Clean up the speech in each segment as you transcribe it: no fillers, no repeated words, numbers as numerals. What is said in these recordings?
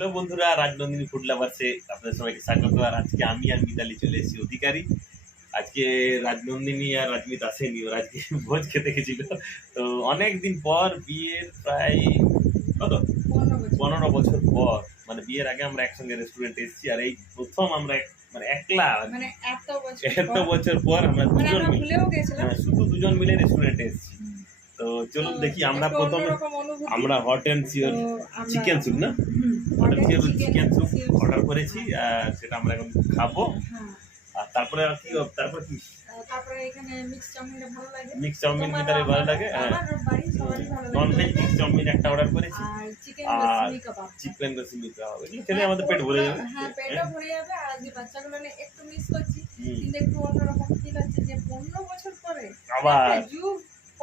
Hello বন্ধুরা, Rajnandini food লাভার্সে আপনাদের সবাইকে স্বাগত। আর আজকে আমি আর মিতালি চলে এসেছি অধিকারী। আজকে রাজনন্দিনী আর রাজমিত আসেনি, ওরা আজকে ভোজ খেতে গেছিল। তো অনেকদিন পর, বিয়ের প্রায় কত 15 বছর পর, মানে বিয়ের আগে আমরা একসঙ্গে রেস্টুরেন্টে এসেছি, আর এই প্রথম আমরা মানে একলা এত বছর পর আমরা দুজন মিলে, শুধু দুজন মিলে রেস্টুরেন্টে এসেছি। তো চলুন দেখি, আমরা প্রথমে আমরা hot and sour chicken soup না hot and sour chicken soup order করেছি, আর সেটা আমরা এখন খাবো। আর তারপরে আর কি, তারপরে কি এখানে মিক্স চাউমিন ভিতরে ভালো লাগে। নন ভেজ মিক্স চাউমিন একটা অর্ডার করেছি, আর চিকেন রেসিপি কাবাব। এগুলো খেলে আমাদের পেট ভরে যাবে। হ্যাঁ, পেটও ভরে যাবে। আর যে বাচ্চাগুলো একটু মিস করছি, কিন্তু একটু অন্যরকম ফিল হচ্ছে যে 15 বছর পরে আবার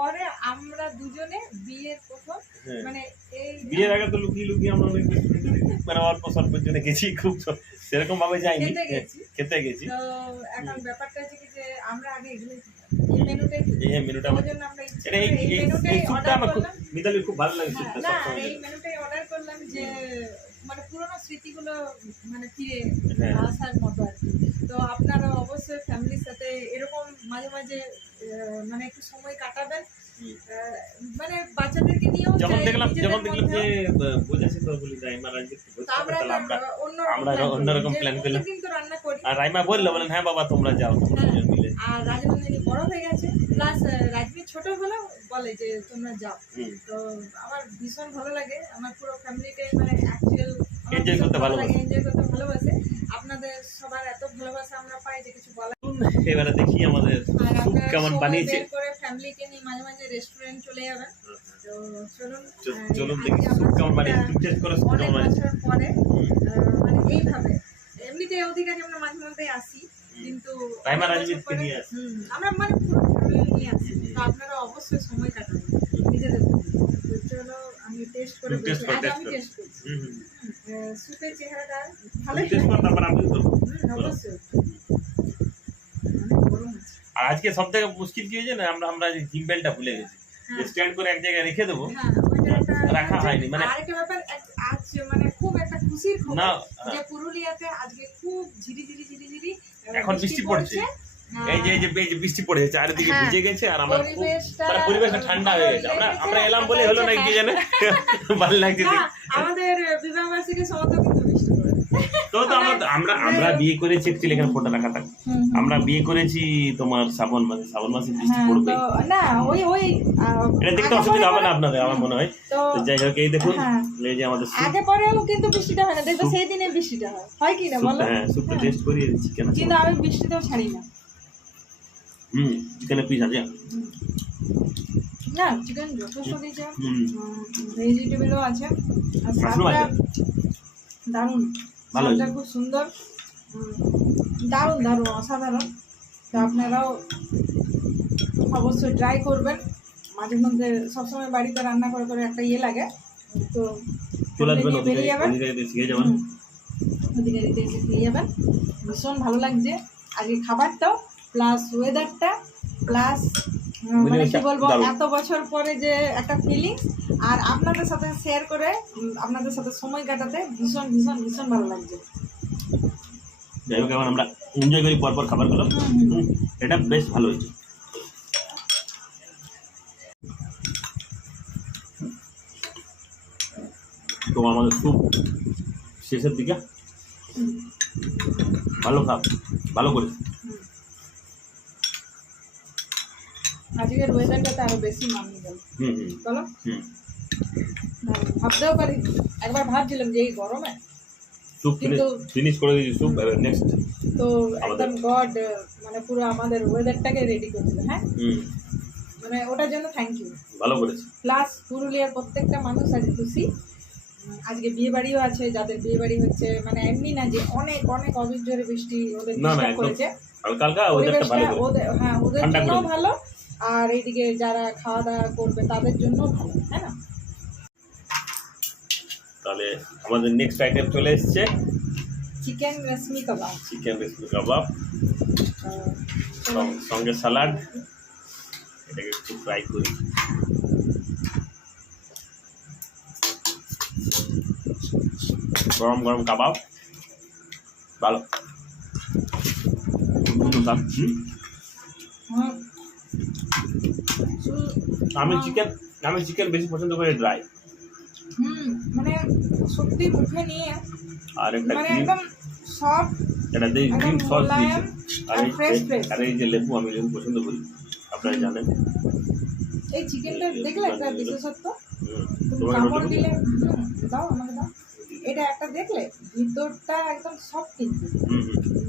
পরে আমরা দুজনে বিয়ের প্রথম, মানে এই বিয়ের আগে তো লুকিয়ে লুকিয়ে আমরা অনেক মানে অল্প স্বল্পের জন্য গেছি, খুব সেরকম ভাবে যাইনি, খেতে গেছি। তো এখন ব্যাপারটা হচ্ছে কি যে আমরা আগে এগুলো এই মেনুটা আমার জন্য আমরা এই স্যুপটা আমার খুব মিতালির খুব ভালো লাগে। স্যুপটা না, সবসময় এই মেনুটাই অর্ডার করলাম যে মানে পুরোনো স্মৃতিগুলো মানে ফিরে আসার মতো আর কি। তো আপনারা অবশ্যই ফ্যামিলির সাথে এরকম মাঝে মাঝে মানে একটু সময় কাটাবেন, মানে বাচ্চাদেরকে নিয়েও। যখন দেখলাম যে বোঝাচ্ছে তো বলি রাইমা আমরা অন্যরকম প্ল্যান করলাম, কিন্তু রান্না করি। আর রাইমা বললো, বলেন হ্যাঁ বাবা তোমরা যাও দুজন মিলে। আর রাজনন্দিনী বড় হয়ে গেছে, প্লাস রাজমিত ছোট হলেও বলে যে তোমরা যাও। তো আমার ভীষণ ভালো লাগে, আমার পুরো ফ্যামিলিকে মানে অ্যাকচুয়াল এনজয় করতে ভালোবাসে। আপনাদের সবার এত ভালোবাসা আমরা পাই যে কিছু বলার। এবারে দেখি আমাদের স্যুপ কেমন বানিয়েছে। করে ফ্যামিলিকে নিয়ে মাঝে মাঝে রেস্টুরেন্ট চলে যাবেন। তো চলুন দেখি স্যুপ কেমন বানিয়েছে, টেস্ট করে স্যুপ কেমন বানিয়েছে। বছর পরে মানে এইভাবে এমনিতে অধিকারী আমরা মাঝে মধ্যে আসি, কিন্তু রাইমা রাজমিতকে নিয়ে আসি, আমরা মানে পুরো ফ্যামিলি নিয়ে আসি। তো আপনারা অবশ্যই সময় কাটাবেন নিজেদের। চলো আমি টেস্ট করে বলছি, আগে আমি টেস্ট করছি। স্যুপের চেহারাটা ভালো, টেস্ট কর, তারপর আমি করব। অবশ্যই। আর আজকে সবথেকে মুশকিল কি হয়েছে না, আমরা জিম বেলটা ভুলে গেছি, স্ট্যান্ড করে এক জায়গায় রেখে দেবো, রাখা হয়নি। মানে আরেকটা ব্যাপার, আজ মানে খুব একটা খুশির খবর যে পুরুলিয়াতে আজকে খুব ঝিরিঝিরি এখন বৃষ্টি পড়ছে। এই যে বৃষ্টি পড়েছে, চারিদিকে ভিজে গেছে, আর আমরা মানে পরিবেশটা ঠান্ডা হয়ে গেছে। আমরা এলাম বলে হলো না, কি জানে ভালো লাগছে। আমাদের বিবাহ বার্ষিকী সময় কিন্তু বৃষ্টি পড়ে। তো আমরা বিয়ে করেছি, একচুয়ালি এখানে ফটো রাখা থাকে, আমরা বিয়ে করেছি তোমার শ্রাবণ মাসে বৃষ্টি পড়বে না, ওই এটা দেখতে অসুবিধা হবে না আপনাদের, আমার মনে হয়। তো যাই হোক, এই দেখুন, এই যে আমাদের আগে পরেও কিন্তু বৃষ্টিটা হয় না, দেখো সেই দিনে বৃষ্টিটা হয় কি না বলো? হ্যাঁ, স্যুপটা টেস্ট করিয়ে দিচ্ছি কেন, কিন্তু আমি বৃষ্টিতেও ছাড়ি না। চিকেনের পিস আছে না, চিকেন যথেষ্ট দিয়েছে, ভেজিটেবলও আছে, আর স্বাদটা দারুণ, স্বাদটা খুব সুন্দর, দারুণ অসাধারণ। তো আপনারাও অবশ্যই ট্রাই করবেন। মাঝে মধ্যে সবসময় বাড়িতে রান্না করে একটা ইয়ে লাগে, তো বেরিয়ে যাবেন, অধিকারিতে এসে খেয়ে যাবেন। ভীষণ ভালো লাগছে আজকে খাবারটাও, প্লাস ওয়েদারটা, প্লাস মানে কি বলবো, এত বছর পরে যে একটা ফিলিংস, আর আপনাদের সাথে শেয়ার করে আপনাদের সাথে সময় কাটাতে ভীষণ ভীষণ ভীষণ ভালো লাগছে। যাই হোক, এখন আমরা এনজয় করি পরপর খাবারগুলো। এটা বেশ ভালো হয়েছে। তো আমাদের স্যুপ শেষের দিকে ভালো করে। আজকের ওয়েদারটাতে আরো বেশি মানিয়ে গেল, বলো? ভাবতেও পারি, একবার ভাবছিলাম যে এই গরমে স্যুপ ফিনিশ করে দিয়েছি স্যুপ। নেক্সট তো একদম গড মানে পুরো আমাদের ওয়েদারটাকে রেডি করে দিল। হ্যাঁ, মানে ওটার জন্য থ্যাংক ইউ, ভালো করেছে। প্লাস পুরুলিয়ার প্রত্যেকটা মানুষ আজ খুশি। আজকে বিয়ে বাড়িও আছে, যাদের বিয়ে বাড়ি হচ্ছে, মানে এমনি না যে অনেক অজুর বৃষ্টি ওদের ডিস্টার্ব করেছে, হ্যাঁ ওদের জন্য ভালো, আর এইদিকে যারা খাওয়া দাওয়া করবে তাদের জন্য ভালো, তাই না? তাহলে আমাদের নেক্সট আইটেম চলে এসছে চিকেন রেশমি কাবাব। সঙ্গে স্যালাড। এটাকে একটু ফ্রাই করি। গরম গরম কাবাব ভালো স্বাদ। হ্যাঁ। শুধু- আমি চিকেন বেশি পছন্দ করি ড্রাই। মানে সত্যি মুখে নিয়ে আর একটা মানে ক্রিম, একদম সফট, এটা দিয়ে একদম ক্রিম সস দিয়েছে। মোলায়েম আর আর এই ফ্রেশ ফ্রেশ। আর এই যে লেবু, আমি লেবু পছন্দ করি, আপনারা জানেন। এই চিকেনটা দেখলে একটা বিশেষত্ব, তুমি তোমাকে কামড় রোটি দিলে দাও আমাকে দাও, এটা একটা দেখলে ভিতরটা একদম সফট কিন্তু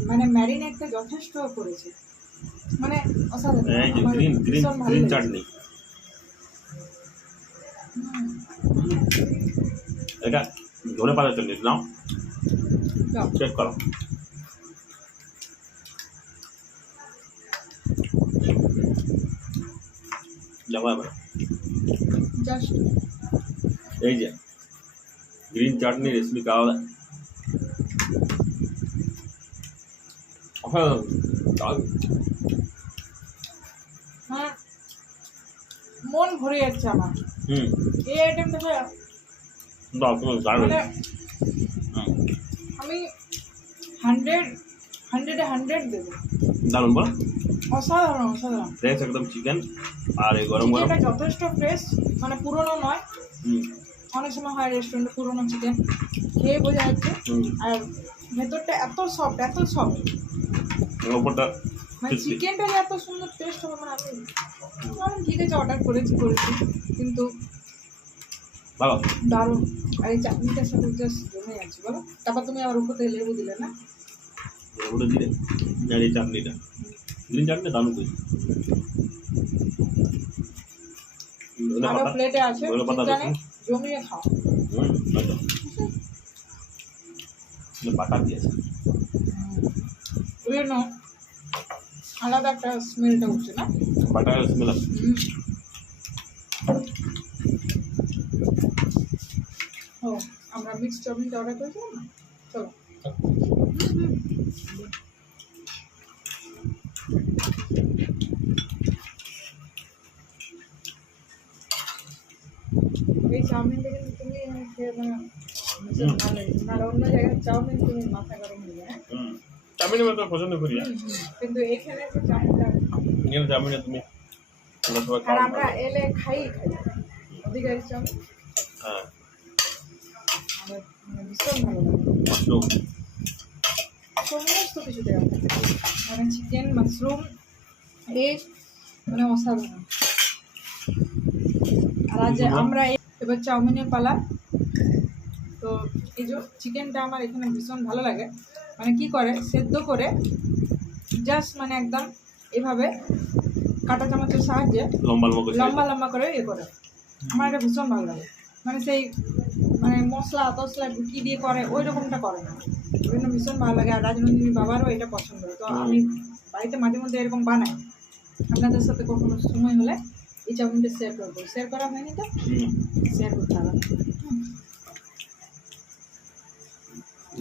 মানে ম্যারিনেটটা যথেষ্ট করেছে, মানে অসাধারণ। এই যে আমার গ্রিন ভীষণ ভালো লেগেছে। চাটনি, হুম, এটা ধরে পাতা চাটনি নাও, দাও। চেক করো। যাবো এবার। জাস্ট এই যে গ্রিন চাটনি রেসিপি খাওয়া হ্যাঁ, মন ভরে যাচ্ছে আমার এই আইটেমটা। দাও তুমি দারুণ। মানে আমি 100 দেবো। দারুণ বলো, অসাধারণ অসাধারণ। ফ্রেশ একদম চিকেন, আর এই গরম গরম। চিকেনটা যথেষ্ট ফ্রেশ, মানে পুরনো নয়। অনেক সময় হয় রেস্টুরেন্টে পুরনো চিকেন, খেয়ে বোঝা যাচ্ছে। আর ভেতরটা এত সফট, এত সফট, ওপরটা মানে চিকেনটা যে এত সুন্দর টেস্ট হবে, মানে আমি ঠিক আছে অর্ডার করেছি, কিন্তু ভালো দারুণ। আর এই চাটনিটার সাথে জাস্ট জমে যাচ্ছে বলো। তারপর তুমি আবার উপর থেকে লেবু দিলে না, লেবুটা দিলে, আর এই চাটনিটা গ্রিন চাটনি দারুণ করি। আরো প্লেটে আছে, চিন্তা নেই, জমিয়ে খাও। বাটার দিয়েছে, ওই জন্য আলাদা একটা স্মেলটা উঠছে না, বাটার স্মেল আছে। ও আমরা মিক্সড চাউমিনটা অর্ডার করেছিলাম না, চলো। এই চাউমিনটা কিন্তু তুমি খেয়ে মানে ভীষণ ভালো লেগেছে। আর অন্য জায়গায় চাউমিন তুমি মাথা গরম হয়ে যায়। চাউমিন আমি তো পছন্দ করি, কিন্তু এখানে যে চাউমিনটা, এখানে চাউমিনে তুমি আর আমরা এলে খাই অধিকারী চাউমিন, হ্যাঁ আমার মানে ভীষণ ভালো লাগে। সমস্ত কিছু দেওয়া থাকে, মানে চিকেন, মাশরুম, এগ, মানে অসাধারণ। আর আজ আমরা এবার চাউমিনের পালা। তো এই যে চিকেনটা আমার এখানে ভীষণ ভালো লাগে, মানে কি করে সেদ্ধ করে জাস্ট মানে একদম এভাবে কাঁটা চামচের সাহায্যে লম্বা লম্বা করে করে, আমার এটা ভীষণ ভালো লাগে। মানে সেই মানে মশলা টসলা ঢুকিয়ে দিয়ে করে ওই রকমটা করে না, ওই জন্য ভীষণ ভালো লাগে। আর রাজনন্দিনী বাবারও এটা পছন্দ, তো আমি বাড়িতে মাঝে মধ্যে এরকম বানাই। আপনাদের সাথে কখনো সময় হলে এই চাউমিনটা শেয়ার করবো, শেয়ার করা হয়নি তো শেয়ার করতে হবে।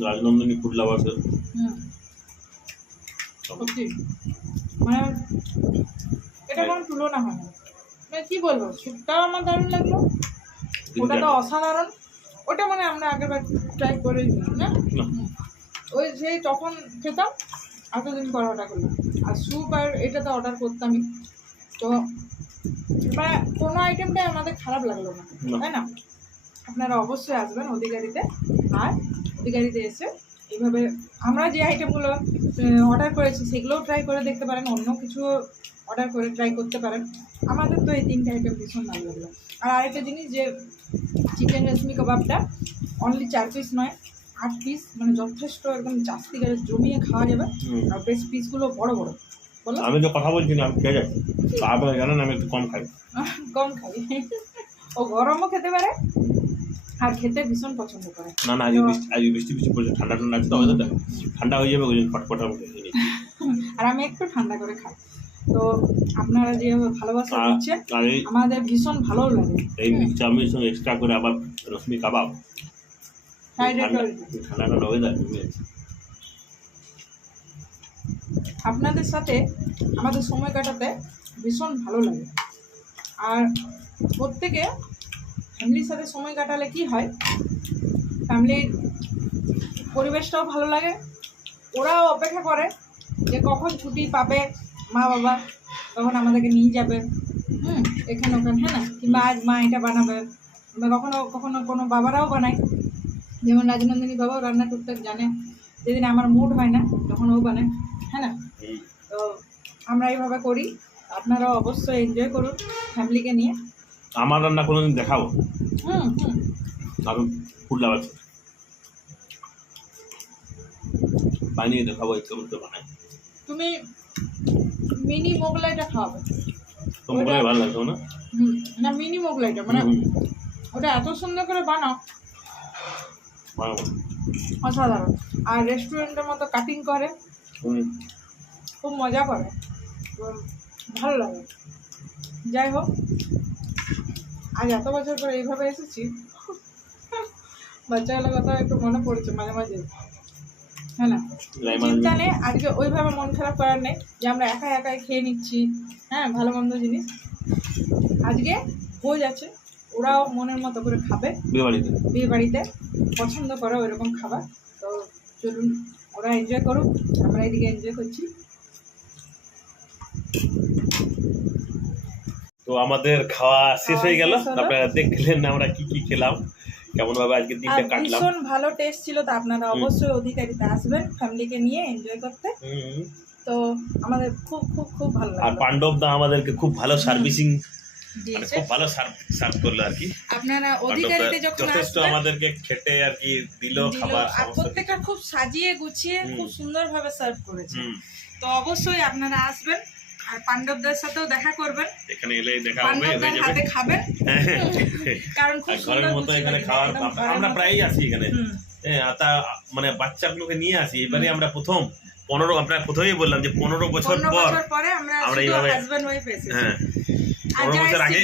রাজনন্দিনী ফুড লাভার, সত্যি মানে এটা কোনো তুলনা হয় না। মানে কি বলবো, স্যুপটাও আমার দারুণ লাগলো, ওটা তো অসাধারণ। ওটা মানে আমরা আগেরবার ট্রাই করে না, ওই সেই তখন খেতাম, এতদিন পর অর্ডার করলাম। আর স্যুপ আর এটা তো অর্ডার করতামই, তো মানে কোনো আইটেমটাই আমাদের খারাপ লাগলো না, তাই না? আপনারা অবশ্যই আসবেন অধিকারীতে, আর অধিকারীতে এসে এইভাবে আমরা যে আইটেমগুলো অর্ডার করেছি সেগুলোও ট্রাই করে দেখতে পারেন, অন্য কিছু অর্ডার করে ট্রাই করতে পারেন। আমাদের তো এই 3টে আইটেম ভীষণ ভালো লাগলো। আর আরেকটা জিনিস, যে চিকেন রেশমি কাবাবটা অনলি 4 পিস নয়, 8 পিস, মানে যথেষ্ট একদম জাস্তি করে জমিয়ে খাওয়া যাবে। আর বেশ পিসগুলো বড় বড়। বলো, আমি তো কথা বলছি না, আমি খেয়ে যাচ্ছি। আপনারা জানেন আমি একটু কম খাই। কম খাই, ও গরমও খেতে পারে আর খেতে ভীষণ পছন্দ করে। না না, আজ বৃষ্টি পড়ছে, ঠান্ডা ঠান্ডা আছে তো, ওয়েদারটা ঠান্ডা হয়ে যাবে, ওই জন্য ফটফটার মধ্যে খেয়ে নিই। আর আমি একটু ঠান্ডা করে খাই। তো আপনারা যেভাবে ভালোবাসা দিচ্ছেন আর আমাদের ভীষণ ভালো লাগে। এই চাউমিনের সঙ্গে এক্সট্রা করে আবার রশ্মি কাবাব, ঠান্ডা ঠান্ডা ওয়েদার। আপনাদের সাথে আমাদের সময় কাটাতে ভীষণ ভালো লাগে। আর প্রত্যেকে ফ্যামিলির সাথে সময় কাটালে কি হয়, ফ্যামিলির পরিবেশটাও ভালো লাগে, ওরাও অপেক্ষা করে যে কখন ছুটি পাবে মা বাবা, তখন আমাদেরকে নিয়ে যাবে এখানে ওখানে, হ্যাঁ না, কিংবা আজ মা এটা বানাবে, বা কখনো কখনো কোনো বাবারাও বানায়, যেমন রাজনন্দিনী বাবাও রান্না টুকটাক জানে, যেদিন আমার মুড হয় না তখন ও বানায়, হ্যাঁ না। তো আমরা এইভাবে করি, আপনারাও অবশ্যই এনজয় করুন ফ্যামিলিকে নিয়ে। আমার রান্না কোনোদিন দেখাবো, হুম হুম দারুণ ফুটলা আছে, বানিয়ে দেখাবো, ইচ্ছে করতে বানাই। তুমি মিনি মোগলাইটা খাওয়াবে, তোমার ভালো লাগতো না? না মিনি মোগলাইটা মানে ওটা এত সুন্দর করে বানাও, অসাধারণ। আর রেস্টুরেন্টের মতো কাটিং করে, খুব মজা করে, ভালো লাগে। যাই হোক, আজ এত বছর পরে এইভাবে এসেছি, বাচ্চাগুলোর কথা একটু মনে পড়েছে মাঝে মাঝে, হ্যাঁ না। চিন্তা নেই, আজকে ওইভাবে মন খারাপ করার নেই যে আমরা একাই একাই খেয়ে নিচ্ছি, হ্যাঁ, ভালো মন্দ জিনিস। আজকে ভোজ আছে, ওরাও মনের মতো করে খাবে, বিয়ে বাড়িতে পছন্দ করে ওইরকম খাবার। তো চলুন, ওরা এনজয় করুক, আমরা এদিকে এনজয় করছি। তো আমাদের খাওয়া শেষ হয়ে গেল, আপনারা দেখলেন আমরা কি কি খেলাম, কেমন ভাবে আজকে দিনটা কাটলাম। ভীষণ ভালো টেস্ট ছিল। তো আপনারা অবশ্যই অধিকারীতে আসবেন ফ্যামিলিকে নিয়ে এনজয় করতে। তো আমাদের খুব খুব খুব ভালো লাগলো। আর পাণ্ডব দা আমাদেরকে খুব ভালো সার্ভিসিং, মানে খুব ভালো সার্ভ করলো আর কি। আপনারা অধিকারীতে যখন যথেষ্ট আমাদেরকে খেটে আর কি দিল খাবার, আর প্রত্যেকটা খুব সাজিয়ে গুছিয়ে খুব সুন্দরভাবে সার্ভ করেছে। তো অবশ্যই আপনারা আসবেন আর পাণ্ডবদের সাথেও দেখা করবেন, এখানে এলেই দেখা হবে, পাণ্ডবদের হাতে খাবেন, কারণ খুব ঘরের মতো এখানে খাওয়ার। আমরা প্রায়ই আসি এখানে, তা মানে বাচ্চাগুলোকে নিয়ে আসি। এবারে আমরা প্রথম 15, আমরা প্রথমেই বললাম যে 15 বছর পরে আমরা এইভাবে হাজবেন্ড ওয়াইফ এসেছি। হ্যাঁ, আর বছর আগে,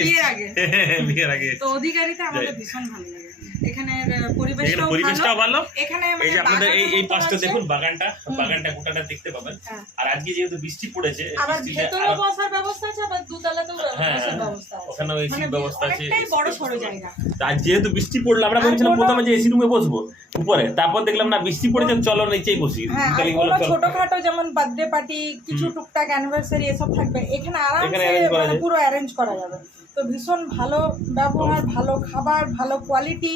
বিয়ের আগে। তো অধিকারীতে আমাদের ভীষণ ভালো লাগে, এখানের পরিবেশটাও ভালো। এখানে এই যে আপনাদের এই পাশটা দেখুন, বাগানটা গোটাটা দেখতে পাবেন। আর আজকে যেহেতু বৃষ্টি পড়েছে, আবার ভেতরে বসার ব্যবস্থা আছে, আবার দুতলাতেও বসার ব্যবস্থা আছে, ওখানেও এসি ব্যবস্থা আছে, অনেকটাই বড় সরো জায়গা। আর যেহেতু বৃষ্টি পড়লো, আমরা বলেছিলাম প্রথমে যে এসি রুমে বসবো উপরে, তারপর দেখলাম না বৃষ্টি পড়েছে, চলো নিচেই বসি। ছোটখাটো যেমন বার্থডে পার্টি, কিছু টুকটাক অ্যানিভার্সারি এসব থাকবে, এখানে আরামসে পুরো অ্যারেঞ্জ করা যাবে। তো ভীষণ ভালো ব্যবহার, ভালো খাবার, ভালো কোয়ালিটি,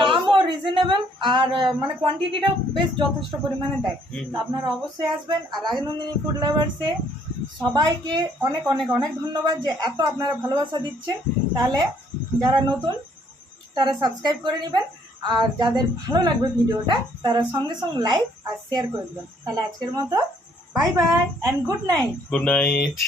দামও রিজনেবল, আর মানে কোয়ান্টিটিটাও বেশ যথেষ্ট পরিমাণে দেয়। তো আপনারা অবশ্যই আসবেন। আর রাজনন্দিনী ফুড লাভার্সে সবাইকে অনেক অনেক অনেক ধন্যবাদ যে এত আপনারা ভালোবাসা দিচ্ছেন। তাহলে যারা নতুন তারা সাবস্ক্রাইব করে নেবেন, আর যাদের ভালো লাগবে ভিডিওটা তারা সঙ্গে সঙ্গে লাইক আর শেয়ার করে দেবেন। তাহলে আজকের মতো bye bye and good night. Good night.